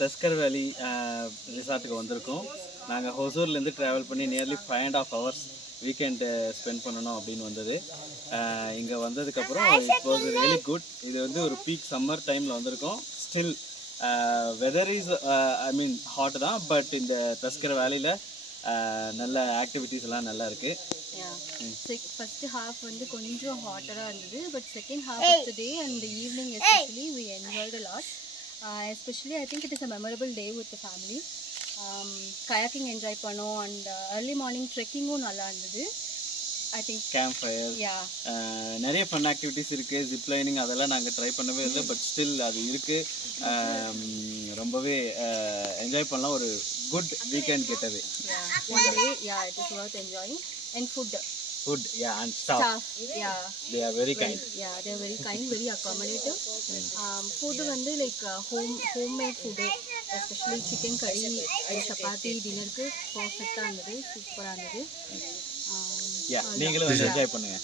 தஸ்கர் வேலி ரிசார்ட்டுக்கு வந்திருக்கோம். நாங்கள் ஹொசூர்லேருந்து ட்ராவல் பண்ணி நியர்லி 5.5 hours வீக்கெண்டு ஸ்பெண்ட் பண்ணணும் அப்படின்னு வந்தது. இங்கே வந்ததுக்கப்புறம் இட் வாஸ் ரியலி குட். இது வந்து ஒரு பீக் சம்மர் டைமில் வந்திருக்கோம். Still weather is I mean hot தான், பட் இந்த தஸ்கர் வேலியில் நல்ல ஆக்டிவிட்டீஸ் எல்லாம் நல்லா இருக்குது. ஃபர்ஸ்ட் ஹாஃப் வந்து கொஞ்சம் ஹாட்டராக இருந்தது, but second half of the day and evening especially we enjoyed a lot. Especially I think it is a memorable day with the family. Kayaking enjoy பண்ணோம் அண்ட் ஏர்லி மார்னிங் ட்ரெக்கிங்கும் நல்லா இருந்தது. I think camp fire, நிறைய fun activities இருக்குது. Zip lining அதெல்லாம் நாங்கள் try பண்ணவே இல்லை, பட் ஸ்டில் அது இருக்குது. ரொம்பவே என்ஜாய் பண்ணலாம். ஒரு குட் வீக்கெண்ட் கிட்டது. It is worth enjoying. And food, and staff, they are very kind. They are very kind, very accommodative. Food வந்து like homemade food, especially chicken curry and chapati dinner க்கு பர்ஃபெக்ட்டா இருந்தது, சூப்பரா இருந்தது. நீங்களும் enjoy பண்ணுங்க.